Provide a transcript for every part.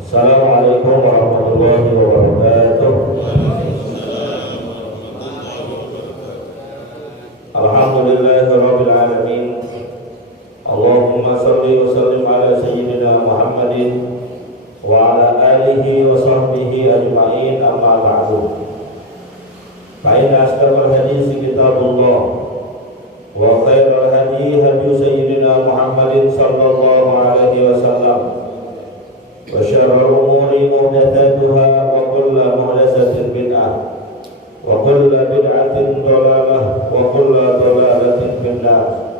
Assalamualaikum warahmatullahi wabarakatuh. Alhamdulillahirabbil alamin. Allahumma shalli wa sallim ala sayyidina Muhammadin wa ala alihi wa sahbihi ajma'in, amma ba'du. Fa inna asdaqal hadits kitabullah wa khairal hadi hadi sayyidina Muhammadin sallallahu alaihi wasallam. Wa syarrul umuri muhdatsatuha wa kullu muhdatsatin bid'ah wa kullu bid'atin dhalalah wa kullu dhalalatin finnar.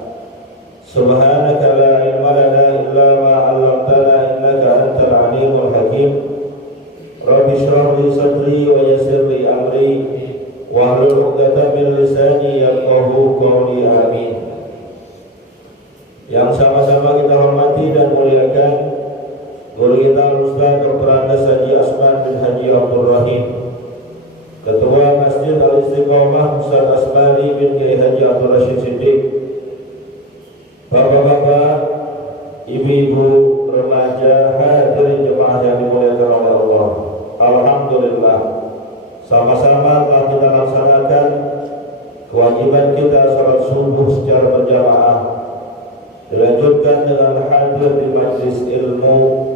Subhanaka la ilma lana illa ma 'allamtana innaka antal alimul hakim. Rabbi shrah li sadri wa yassir li amri wa hlul 'uqdatam min lisani yafqahu qawli. Amin. Yang sama-sama kita hormati dan muliakan guru kita Ustaz Dr. Andes Haji Asman bin Haji Abdul Rahim, Ketua Masjid Al-Istiqomah Ustaz Asmani bin Kiai Haji Abdul Rashid Siddiq, bapak-bapak, ibu-ibu, remaja, hadirin jemaah yang dimuliakan oleh Allah. Alhamdulillah, sama-sama telah kita laksanakan kewajiban kita salat subuh secara berjamaah, dilanjutkan dengan hadir di majlis ilmu.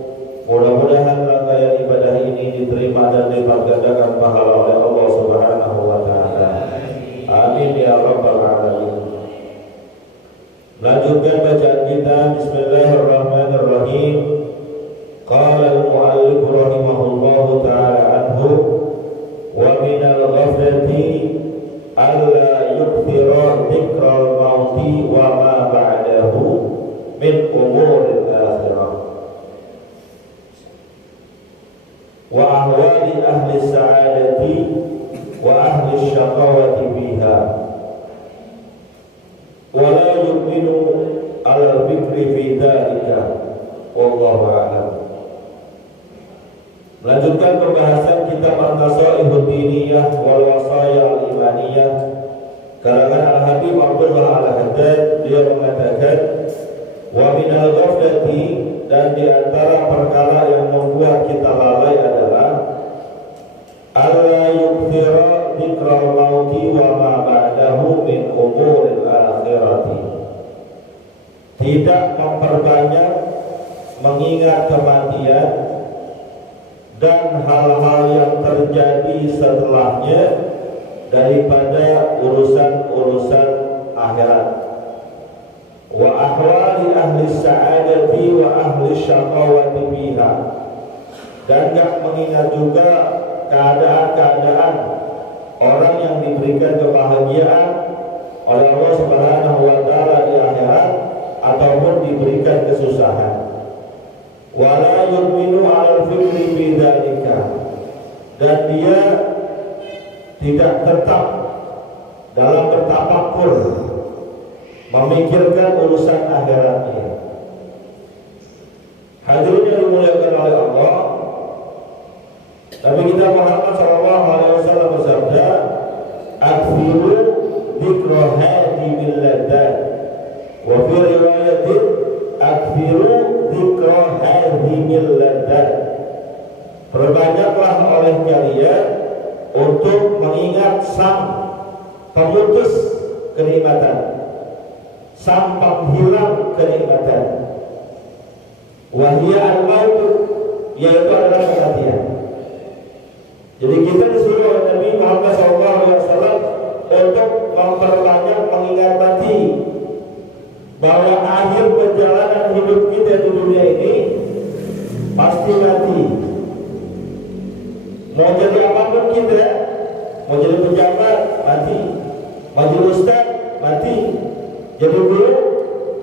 Mudah-mudahan rangkaian ibadah ini diterima dan dilipat gandakan pahala oleh Allah Subhanahu wa taala. Amin ya rabbal alamin. Lanjutkan bacaan kita. Bismillahirrahmanirrahim. Qala al-mu'allif rahimahullahu taala anhu wa minal ghaflati alla yukthira dzikral mauti wa ma ba'dahu min umuril akhirah wa ahwali ahli sa'adati wa ahli syaqawati biha wa la yu'minu ala fikri fi dhalika wallahu a'lam. Melanjutkan pembahasan kitab An-Nasaihud Diniyah wal Wasaya Al-Imaniyah karangan Al-Habib Abdullah Al-Haddad. Beliau mengatakan wa minal ghaflati, dan di antara perkara yang membuat kita lalai adalah alla yukthira dzikral mauti wa ma ba'dahu min umuril akhirati, tidak memperbanyak mengingat kematian dan hal-hal yang terjadi setelahnya daripada urusan-urusan akhirat. Wa ahwali ahli sa'adati wa ahli syaqawati biha, dan gak mengingat juga keadaan-keadaan orang yang diberikan kebahagiaan oleh Allah Subhanahu wa taala di akhirat ataupun diberikan kesusahan. Wa la yu'minu 'alal fikri fi dzalika, dan dia tidak tetap dalam bertafakur memikirkan urusan akhiratnya. Hadirin yang dimuliakan oleh Allah, Nabi kita Muhammad SAW bersabda, "Akthiru dzikra hadhimil ladat." Wa fi riwayatin, "Akthiru dzikra hadhimil ladat." Perbanyaklah oleh kalian untuk mengingat sang pemutus kenikmatan, sang penghilang kenikmatan. Wahia al-maut, yaitu adalah kematian. Jadi kita disuruh oleh Nabi Muhammad SAW untuk memperbanyak mengingat mati, bahwa akhir perjalanan hidup kita di dunia ini pasti mati. Mau jadi apapun kita, mau jadi pejabat mati, mau jadi ustaz mati, jadi guru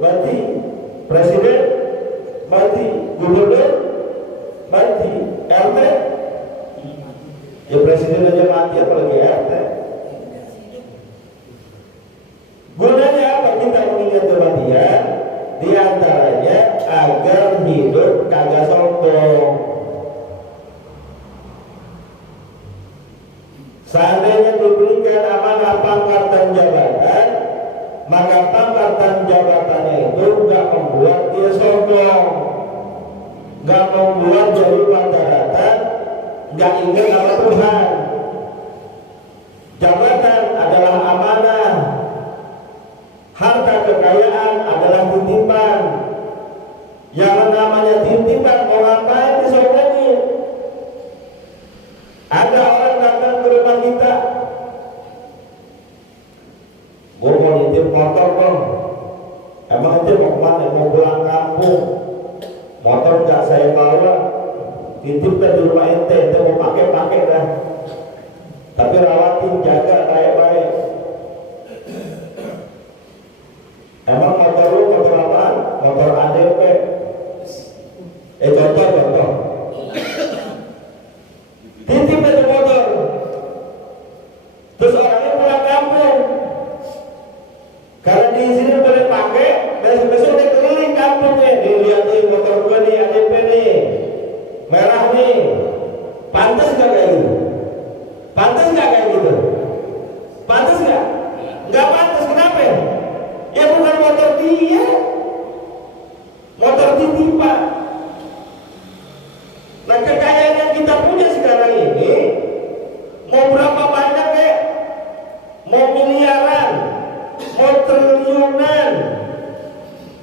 mati, presiden mati, gubernur mati, RT ya presiden aja mati, apalagi RT. seandainya diberikan amanah pangkat dan jabatan, maka pangkat dan jabatannya itu nggak membuat dia sombong, nggak membuat jadi daratan, nggak ingat sama Tuhan. Jabatan adalah amanah, harta kekayaan adalah titipan. Yang namanya titipan mau ngapain disombongin? Ada orang datang ke rumah kita, gue mau nitip motor dong. Emang itu mau kemana? Mau pulang kampung. Motor gak saya bawa, titip di rumah ente mau pakai dah. Tapi rawatin, jaga baik-baik. Emang motor lu motor apaan? Motor ADP. Contoh. Titip itu motor. Terus orangnya pulang kampung. Karena di sini boleh pakai, besok-besok dia keliling kampungnya. Nih lihat nih motor gua nih ADP nih, merah nih. Pantas gak kayak gitu? Pantas gak kayak gitu? Pantas gak? Gak pantas, kenapa? Ya bukan motor dia, motor titipan. Nah kekayaan yang kita punya sekarang ini, mau berapa banyak ya? Mau miliaran, mau triliunan,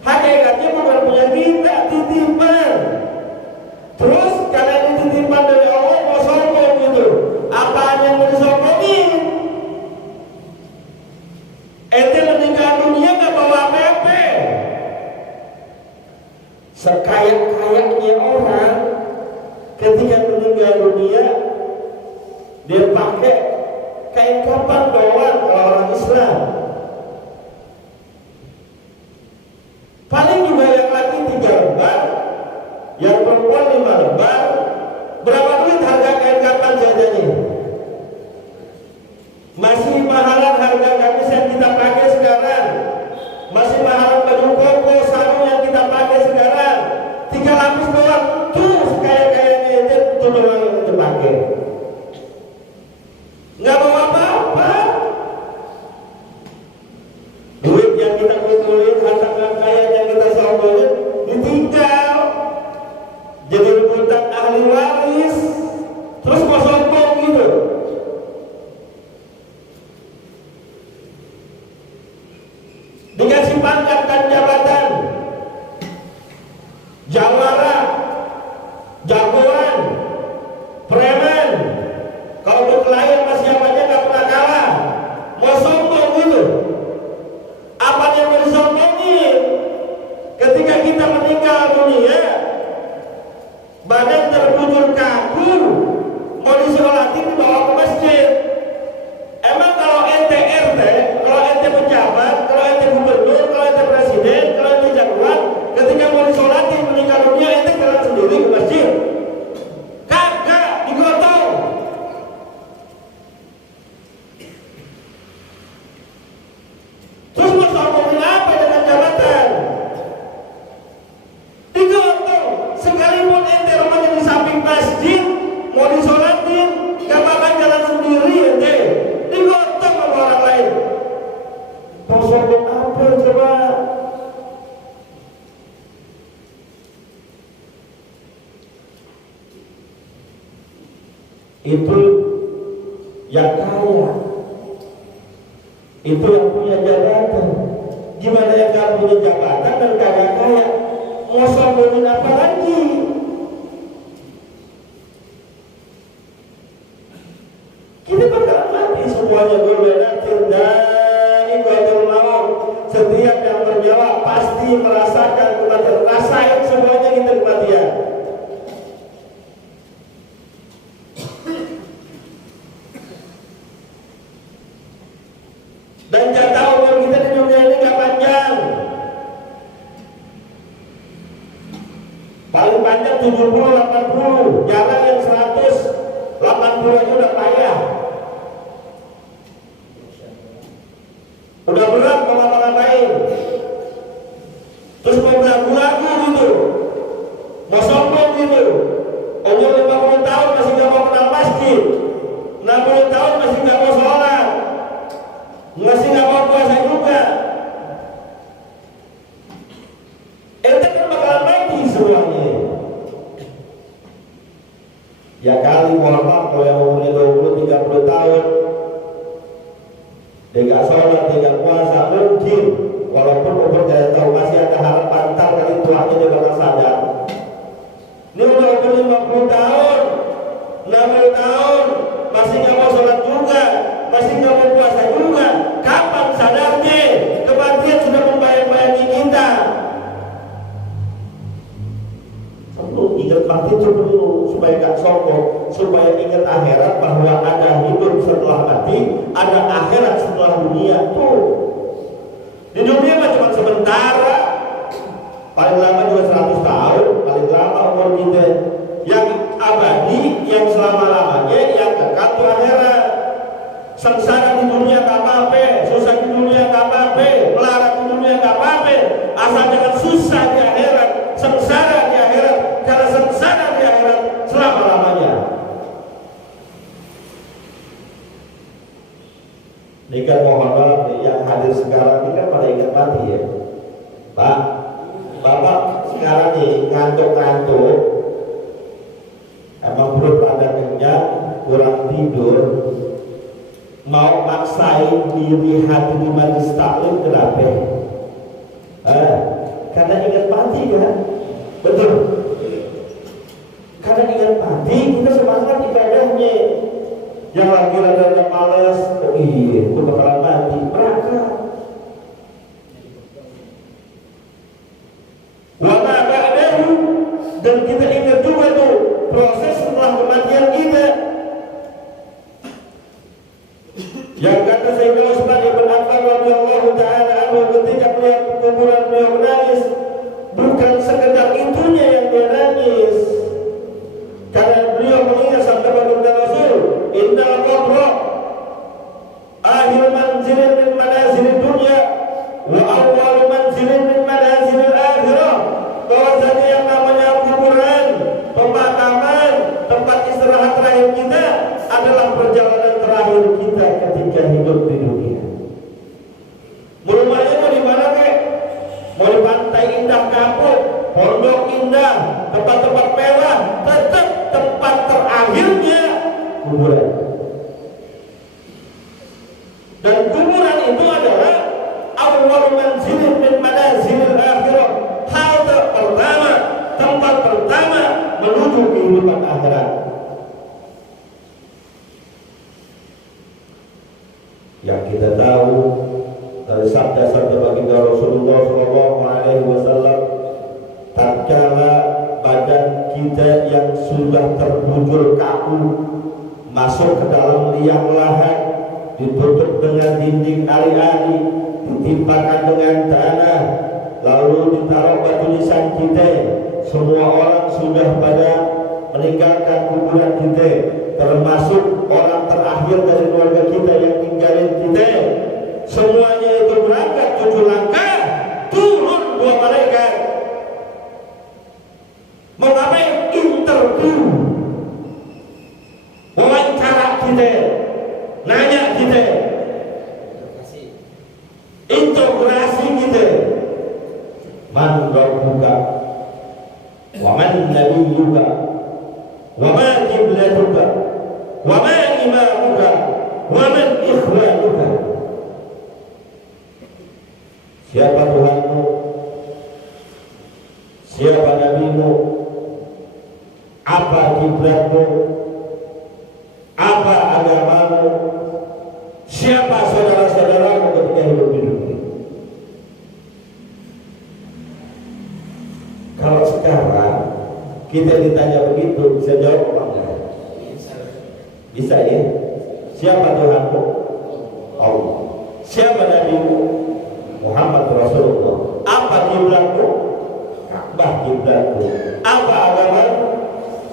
hakikatnya bukan punya kita, titipan. Terus karena ini titipan dari Allah mau sombong gitu. Apaan yang mau disombongin? Ente meninggal dunia gak bawa apa-apa. Sekaya-kayanya orang ketika meninggal dunia dia pakai kain kapan doang kalau orang Islam. Paling juga yang laki 3 lembar, yang perempuan 5 lembar. Berapa duit harga kain kapan jajannya? Masih mahalan harga gamis yang kita pakai sekarang. Masih mahalan baju koko sarung yang kita pakai sekarang. 3 lapis doang. Tuh kaya-kayanya itu doang yang kita pakai. Nggak mau apa-apa. Duit yang kita kumpulin, harta kekayaan yang kita sombongin ditinggal. Jadi rebutan ahli waris. Terus mau sombong gitu. Dikasih pangkat dan jabatan, jawara, jagoan, preman. Kalau berkelahi sama siapanya gak pernah kalah. Mau sombong gitu. Apa yang mau disombongin? Ketika kita meninggal dunia, badan terbujur kaku, mau disolatin dibawa ke masjid. Emang kalau ente RT, kalau ente pejabat, kalau ente gubernur, kalau ente presiden, kalau ente jagoan, ketika mau disolatin meninggal dunia, ente jalan sendiri ke masjid? Kagak, digotong. Terus mau sombongin apa dengan jabatan? Digotong. Sekalipun ente rumahnya di samping masjid, mau disolatin, gak bakal jalan sendiri ente. Digotong sama orang lain. Mau sombong apa coba? Itu yang kaya, itu yang punya jabatan. Gimana yang gak punya jabatan dan kagak kaya? Mau sombongin apa lagi? Kita bakal mati semuanya golongan dari qadarul maut. Setiap yang bernyawa pasti merasakan kematian. Rasain semuanya kita kematian. Dan jatah umur kita di dunia ini gak panjang. Paling panjang 70-80, jarang yang 180 itu udah payah. Udah berat mau ngapa-ngapain. Terus mau belagu-lagu gitu, mau sombong gitu. Umur 50 tahun masih gak mau kenal masjid, 60 tahun masih gak mau tidak sholat, tidak puasa, mungkin walaupun umur tidak tahu masih ada harapan ntar kali tuanya dia bakal sadar. Ini udah umur 50 tahun, 60 tahun, masih nggak mau sholat juga, masih nggak mau puasa juga. Kapan sadarnya? Kematian sudah membayang-bayangi kita. Perlu ingat mati itu dulu supaya gak sombong, supaya ingat akhirat bahwa ada hidup setelah mati, ada akhirat setelah dunia tuh. Di dunia mah cuma sementara, paling lama juga 100 tahun, paling lama umur kita. Yang abadi, yang selama-lamanya, yang kekal tuh akhirat. Sengsara di dunia gak apa-apa, susah di dunia gak apa-apa, melarat di dunia gak apa-apa, asal jangan susah di akhirat, sengsara di akhirat. Karena sengsara di akhirat selama-lamanya. Ini kan mohon maaf nih, yang hadir sekarang ini kan pada ingat mati ya Pak. Bapak sekarang nih ngantuk-ngantuk, emang perut rada kenyang, kurang tidur, mau maksain diri hati di majlis taklim, kenapa? Karena ingat mati kan? Betul. Karena ingat mati, kita semangat ibadahnya. Yang lagi rada-rada males, oh iya, itu bakalan mati, berangkat. Wa ma ba'dahu, dan kita ingat juga tuh proses setelah kematian kita. Yang kata Sayyidina Utsman bin Affan radhiyallahu taala anhu ketika melihat kuburan beliau menangis, bukan sekedar itunya yang dia nangis, karena beliau mengingat sabda baginda Rasul, innal qabra akhir manzilin min manazilid dunya wa awwal manzilin min manazilil akhirah. Bahwasanya yang namanya kuburan, pemakaman, tempat istirahat terakhir kita adalah perjalanan terakhir kita ketika hidup di dunia. Rumahnya mau di mana kek? Mau di Pantai Indah Kapuk, Pondok Indah, tempat-tempat mewah, tetap tempat terakhirnya kuburan. Dan kuburan itu adalah awal manzilin min manazilil akhirah. Halte pertama, tempat pertama menuju kehidupan akhirat. Yang kita tahu dari sabda-sabda baginda Rasulullah SAW, tatkala badan kita yang sudah terbujur kaku masuk ke dalam liang lahat, ditutup dengan dinding ari-ari, ditimpakan dengan tanah, lalu ditaruh batu nisan kita, semua orang sudah pada meninggalkan kuburan kita, termasuk orang terakhir dari keluarga kita yang tinggalin kita. Semuanya itu berangkat 7 langkah, turun 2 malaikat. Mau ngapain? Interview, wawancara kita, nanya kita, interogasi kita. Man rabbuka, wa man nabiyyuka, wa ma qiblatuka, wa ma imamuka, wa man ikhwanuka. Siapa Tuhanmu? Siapa nabimu? Apa kiblatmu? Apa agamamu? Siapa saudara-saudaramu ketika hidup di dunia? Kalau sekarang kita ditanya begitu, bisa jawab apa enggak? Bisa ya? Siapa Tuhanmu? Allah. Siapa nabimu? Muhammad Rasulullah. Apa kiblatmu? Ka'bah kiblatmu. Apa agamamu?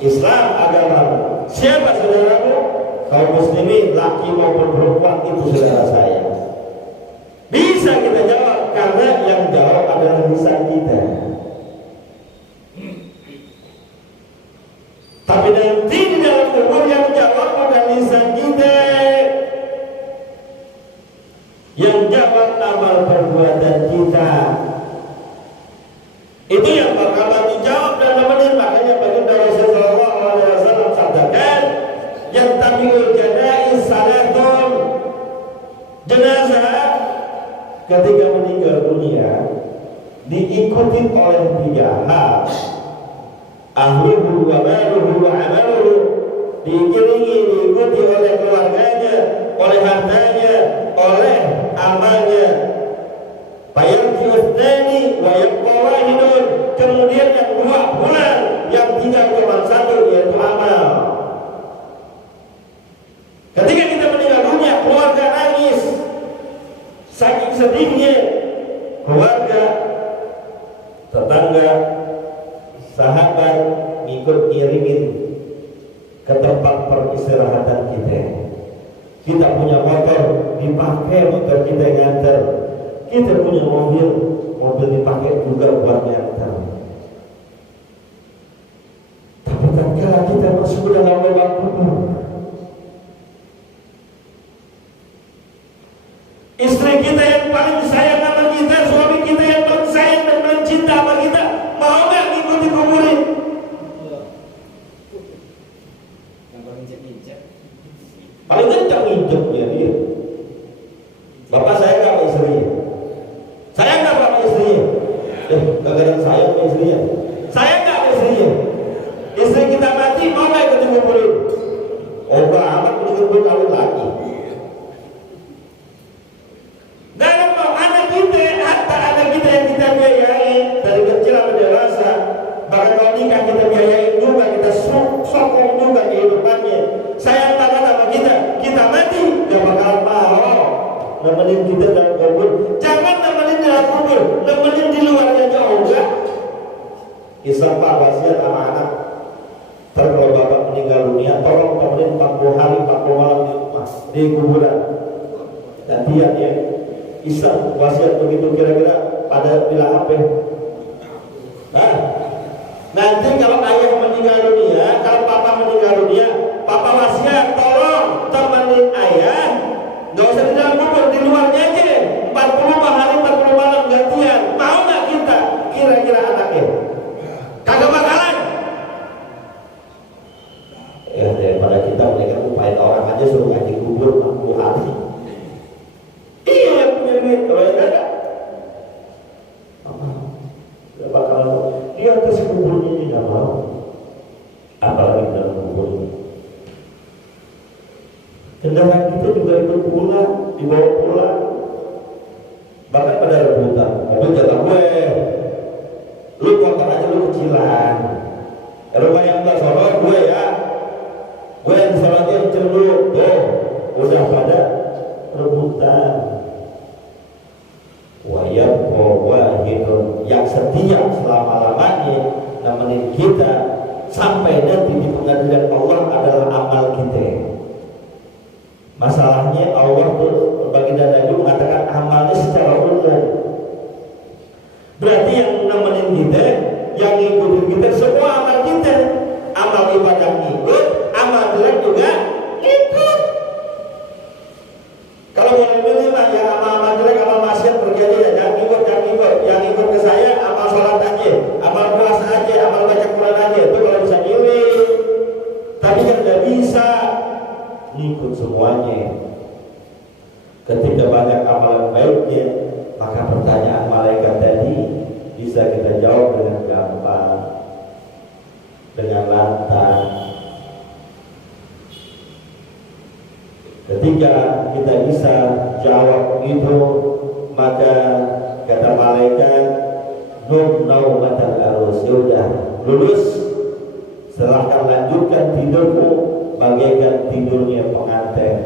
Islam agamamu. Siapa saudaramu? Kaum muslimin, laki maupun perempuan, itu saudara saya. Bisa kita jawab karena yang jawab adalah lisan kita. Tapi nanti di dalam kubur yang jawab bukan lisan kita, yang jawab amal perbuatan kita. Itu yang bakalan dijawab dan nemenin. Makanya baginda Rasulullah SAW sabdakan, yang tabiul janaiz salatun, Jenazah ketika meninggal dunia diikuti oleh 3 hal. Ahluhu wa maluhu wa amaluhu, diikuti oleh keluarganya, oleh hartanya, oleh amalnya. Fayarji usnani wa yabqa wahidun, kemudian yang 2 bulan, yang tinggal cuma 1, yaitu amal. Ketika kita meninggal dunia, keluarga nangis saking sedihnya. Keluarga, tetangga, sahabat ngikut ngirimin ke tempat peristirahatan kita. Kita punya motor, dipakai motor kita nganter. Kita punya mobil, mobil dipakai juga buat nganter. Tapi tatkala kita masuk ke dalam lubang kubur, istri kita yang paling sayang sama kita, suami kita yang paling sayang dan paling cinta sama kita, mau nggak ngikuti kuburin? Paling kencang hidupnya dia. Bapak saya nggak sama istrinya, saya nggak sama istrinya. Kadang-kadang sayang sama istrinya, saya nggak sama istrinya. Istri kita mati, mau nggak ikut kuburin? Oh nggak amat, mending kawin lagi. Yang kita biayai dari kecil sampai dewasa, bahkan kalau nikah kita biayai juga, kita sokong juga kehidupannya. Sayang banget sama kita mati gak bakal mau nemenin kita dalam kubur. Jangan nemenin dalam kubur, nemenin di luarnya jauh enggak. Kisah Pak wasiat sama anak, kalau bapak meninggal dunia, tolong temenin 40 hari 40 malam di rumah, di kuburan. Dan dia Isa wasiat begitu kira-kira pada bilang apa? Nah, nanti kalau ayah meninggal dunia, kalau papa meninggal dunia, papa wasiat tolong temenin ayah, nggak usah di dalam kubur, di luarnya aja, 40 hari 40 malam gantian. Mau nggak kita? Kira-kira anaknya kagak bakalan. Ya daripada kita mendingan upayain orang aja suruh ngaji kubur 40 hari. Iya yang punya duit, kalau yang ada gak bakalan di atas kuburnya ini gak mau, apalagi dalam kubur ini. Kendaraan kita juga ikut pulang, dibawa pulang, bahkan pada rebutan. Mobil jatah gue, lu kotor aja, lu kecilan. Rumah yang belah sono gue ya, gue yang sono aja yang dulu, tuh udah pada rebutan. Wahidun, yang setia selama-lamanya nemenin kita sampai nanti di pengadilan Allah adalah amal kita. Masalahnya Allah tuh berbagi dada juga mengatakan amalnya secara umum. Berarti yang nemenin kita, yang ngikutin kita, semua amal kita, amal ibadah ngikut, amal jelek juga ngikut. Kalau boleh milih lah, yang amal jelek, amal maksiat pergi aja ya, jangan ikut. Yang ikut ke saya amal sholat aja, amal puasa aja, amal baca Quran aja, itu kalau bisa milih. Tapi kan nggak bisa ngikut semuanya. Ketika banyak amalan baiknya, maka pertanyaan malaikat tadi bisa kita jawab dengan gampang, dengan lantang. Ketika kita bisa jawab itu, maka kata malaikat, "Num naumatal arus." Sudah lulus, silahkan lanjutkan tidurmu bagaikan tidurnya pengantin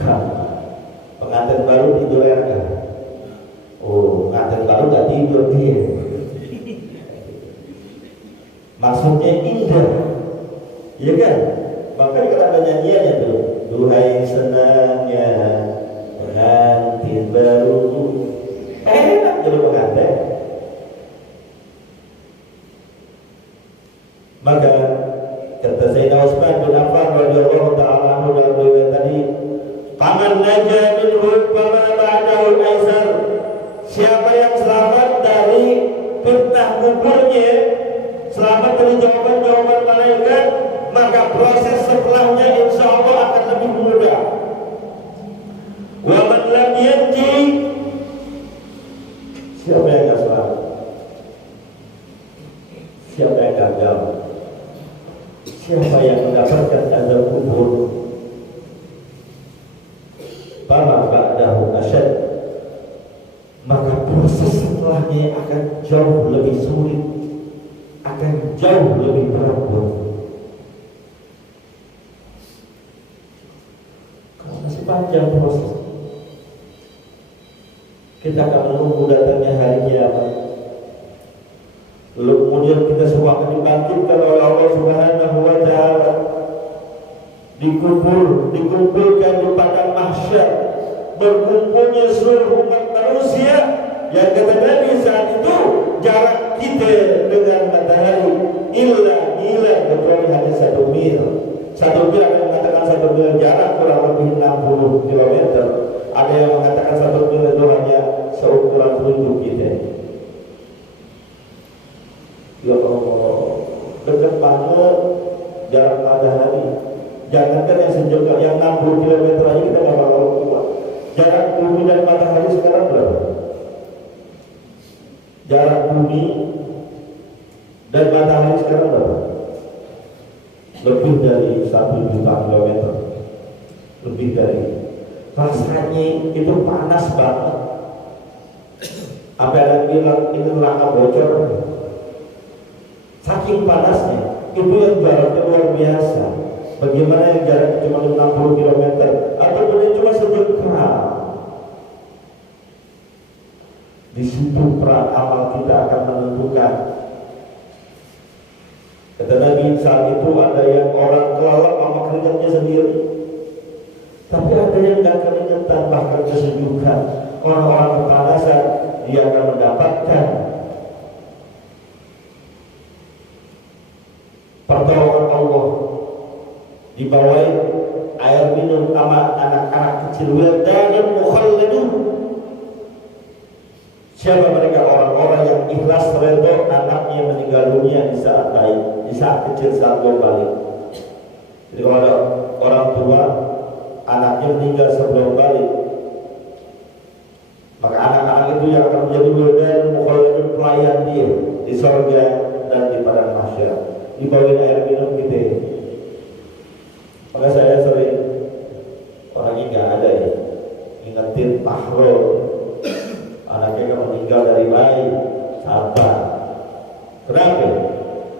kamu. Pengantin baru tidur enak. Oh, pengantin baru nggak tidur dia. Maksudnya indah, iya kan? Makanya kan ada nyanyiannya tuh. Duhai senangnya pengantin baru, enak jadi pengantin. Maka kata Sayyidina Utsman bin Affan radhiyallahu ta'ala anhu dalam riwayat tadi, "Faman naja minhu fama ba'dahu aisar." Siapa yang selamat dari fitnah kuburnya, selamat dari jawaban-jawaban malaikat, maka proses setelahnya insya Allah akan lebih mudah. Wa man lam Siapa yang mendapatkan azab kubur, fama ba'dahu asyad, maka proses setelahnya akan jauh lebih sulit, akan jauh lebih berat. Karena masih panjang proses. Kita akan menunggu datangnya hari kiamat. Lalu kemudian kita semua akan dibangkitkan oleh Allah Subhanahu wa Ta'ala, dikumpulkan di padang mahsyar, berkumpulnya seluruh umat manusia yang kata Nabi saat itu jarak kita dengan matahari illa kecuali hanya 1 mil. 1 mil ada yang mengatakan 1 mil jarak kurang lebih 60 km. Ada yang mengatakan 1 mil itu hanya seukuran telunjuk kita. Ya Allah, dekat banget jarak matahari. Jangankan yang sejauh yang 60 km aja kita nggak bakal kuat. Jarak bumi dan matahari sekarang berapa? Jarak bumi dan matahari sekarang berapa? Lebih dari 1 juta kilometer. Lebih dari. Rasanya itu panas banget. Sampai ada yang bilang ini neraka bocor. Saking panasnya, itu yang jaraknya luar biasa. Bagaimana yang jaraknya cuma 60 km atau mungkin cuma sejengkal. Di situ peran amal kita akan menentukan. Kata Nabi saat itu ada yang orang kelelep sama keringatnya sendiri, tapi ada yang tidak keringetan bahkan kesejukan. Orang-orang kepanasan dia akan mendapatkan pertolongan Allah, dibawain air minum sama anak-anak kecil, wildanun mukhalladun. Siapa mereka? Orang-orang yang ikhlas redha anaknya meninggal dunia di saat bayi, di saat kecil, saat belum balik. Jadi kalau ada orang tua anaknya meninggal sebelum balik, maka anak-anak itu yang akan menjadi wildanun mukhalladun, pelayan dia di surga dan di padang mahsyar. Dibawain air minum gitu ya. Maka saya sering, orangnya nggak ada ya, ingetin Mahrul, anaknya kan meninggal dari bayi, sabar. Kenapa?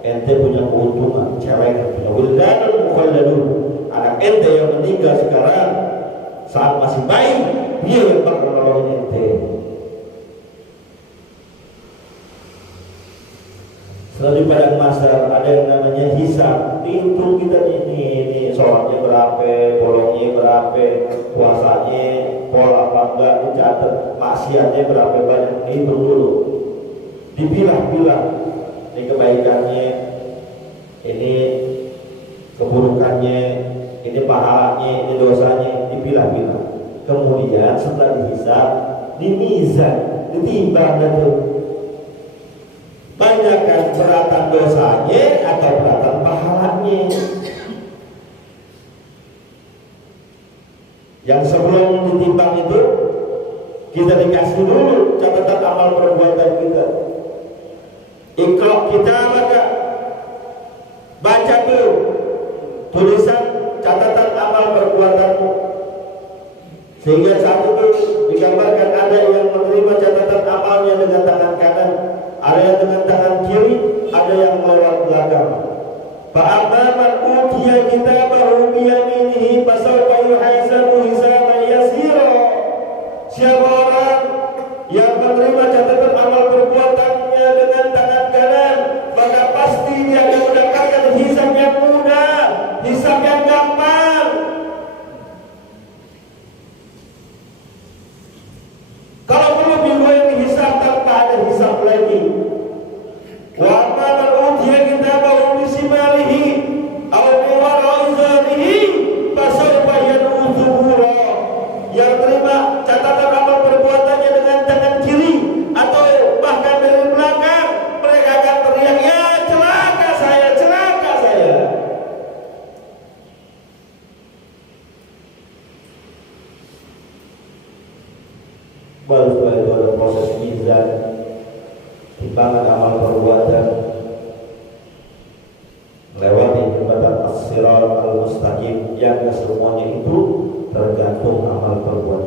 Ente punya keuntungan, cewek punya wildanun mukhalladun. Anak ente yang meninggal sekarang saat masih bayi, dia yang bakal nolongin ente. Setelah di padang mahsyar ada yang namanya hisab. Dihitung kita ini sholatnya berapa, bolongnya berapa, puasanya pola apa enggak, dicatat, maksiatnya berapa banyak, dihitung dulu, dipilah-pilah. Ini kebaikannya, ini keburukannya, ini pahalanya, ini dosanya, dipilah-pilah. Kemudian setelah dihisab, dimizan, ditimbang dan tuh banyakkan beratan dosanya atau beratan pahalanya. Yang sebelum ditimbang itu kita dikasih dulu catatan amal perbuatan kita. Iqra kita maka baca dulu tulisan catatan amal perbuatanmu, sehingga saat itu digambarkan ada yang menerima catatan amalnya dengan tangan kanan, ada yang dengan tangan kiri, ada yang lewat belakang. Fa'amma man utiya kitabahu biyaminihi fasawfa yuhasabu hisaban yasira. Siapa orang yang menerima catatan amal perbuatannya dengan tangan kanan, maka pasti dia akan mendapatkan hisab yang mudah, hisab yang gampang. Kalau perlu dibuat hisab tanpa ada hisab lagi. Wa amma man utiya kitabahu bisimalihi aw bi wara'i zalihi fasawfa yad'u thubura. Yang terima catatan amal perbuatannya dengan tangan kiri atau bahkan dari belakang, mereka akan teriak, ya celaka saya, celaka saya. Baru setelah itu ada proses mizan, timbangan amal perbuatan, melewati jembatan yang kesemuanya itu tergantung amal perbuatan